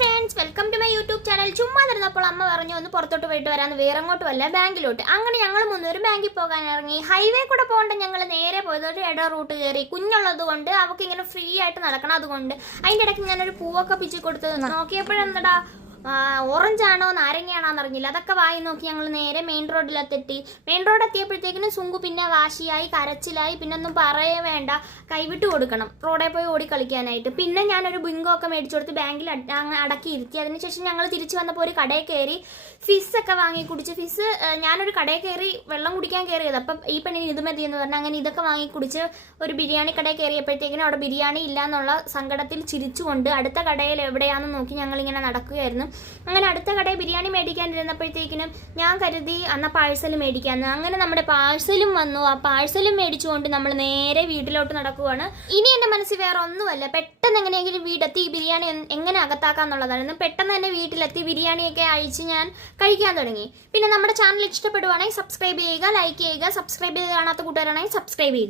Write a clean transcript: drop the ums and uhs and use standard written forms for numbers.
Friends, welcome to my YouTube channel. ചുമ്മാ തരുന്നപ്പോൾ അമ്മ പറഞ്ഞു ഒന്ന് പുറത്തോട്ട് പോയിട്ട് വരാമെന്ന്. വേറെങ്ങോട്ടും അല്ല, ബാങ്കിലോട്ട്. അങ്ങനെ ഞങ്ങൾ മുന്നേറും ബാങ്കിൽ പോകാൻ ഇറങ്ങി. ഹൈവേ കൂടെ പോകണ്ട, ഞങ്ങൾ നേരെ പോയത് ഒരു ഇട റൂട്ട് കയറി. കുഞ്ഞുള്ളത് കൊണ്ട് അവൾക്ക് ഇങ്ങനെ ഫ്രീ ആയിട്ട് നടക്കണം. അതുകൊണ്ട് അതിൻ്റെ ഇടയ്ക്ക് ഞാനൊരു പൂവൊക്കെ പിച്ചി കൊടുത്ത് നോക്കിയപ്പോഴെന്താ ഓറഞ്ച് ആണോ നാരങ്ങയാണോ എന്നറിഞ്ഞില്ല. അതൊക്കെ വായി നോക്കി ഞങ്ങൾ നേരെ മെയിൻ റോഡിലെത്തി. മെയിൻ റോഡ് എത്തിയപ്പോഴത്തേക്കിനും സുങ്കു പിന്നെ വാശിയായി, കരച്ചിലായി. പിന്നെ ഒന്നും പറയേ വേണ്ട, കൈവിട്ട് കൊടുക്കണം റോഡിൽ പോയി ഓടി കളിക്കാനായിട്ട്. പിന്നെ ഞാനൊരു ബിങ്കോ ഒക്കെ മേടിച്ചു കൊടുത്ത് ബാങ്കിൽ അടക്കിയിരുത്തി. അതിനുശേഷം ഞങ്ങൾ തിരിച്ചു വന്നപ്പോൾ ഒരു കടയിൽ കയറി ഫിസ്സൊക്കെ വാങ്ങി കുടിച്ച്. ഫിസ് ഞാനൊരു കടയിൽ കയറി വെള്ളം കുടിക്കാൻ കയറിയത്. അപ്പം ഈ പെണ്ണിന് ഇത് മതി എന്ന് പറഞ്ഞാൽ അങ്ങനെ ഇതൊക്കെ വാങ്ങി കുടിച്ച് ഒരു ബിരിയാണി കടയിൽ കയറിയപ്പോഴത്തേക്കിനും അവിടെ ബിരിയാണി ഇല്ല എന്നുള്ള സങ്കടത്തിൽ ചിരിച്ചുകൊണ്ട് അടുത്ത കടയിൽ എവിടെയാണെന്ന് നോക്കി ഞങ്ങളിങ്ങനെ നടക്കുകയായിരുന്നു. അങ്ങനെ അടുത്ത കടയിൽ ബിരിയാണി മേടിക്കാനിരുന്നപ്പോഴത്തേക്കിനും ഞാൻ കരുതി എന്നാൽ പാഴ്സൽ മേടിക്കാമെന്ന്. അങ്ങനെ നമ്മുടെ പാഴ്സലും വന്നു. ആ പാഴ്സലും മേടിച്ചുകൊണ്ട് നമ്മൾ നേരെ വീട്ടിലോട്ട് നടക്കുവാണ്. ഇനി എൻ്റെ മനസ്സിൽ വേറെ ഒന്നുമല്ല, പെട്ടെന്ന് എങ്ങനെയെങ്കിലും വീടെത്തി ഈ ബിരിയാണി എങ്ങനെ അകത്താക്കാന്നുള്ളതായിരുന്നു. പെട്ടെന്ന് തന്നെ വീട്ടിലെത്തി ബിരിയാണിയൊക്കെ അഴിച്ച് ഞാൻ കഴിക്കാൻ തുടങ്ങി. പിന്നെ നമ്മുടെ ചാനൽ ഇഷ്ടപ്പെടുവാണെങ്കിൽ സബ്സ്ക്രൈബ് ചെയ്യുക, ലൈക്ക് ചെയ്യുക. സബ്സ്ക്രൈബ് ചെയ്ത് കാണാത്ത കൂട്ടുകാരാണെങ്കിൽ സബ്സ്ക്രൈബ് ചെയ്യുക.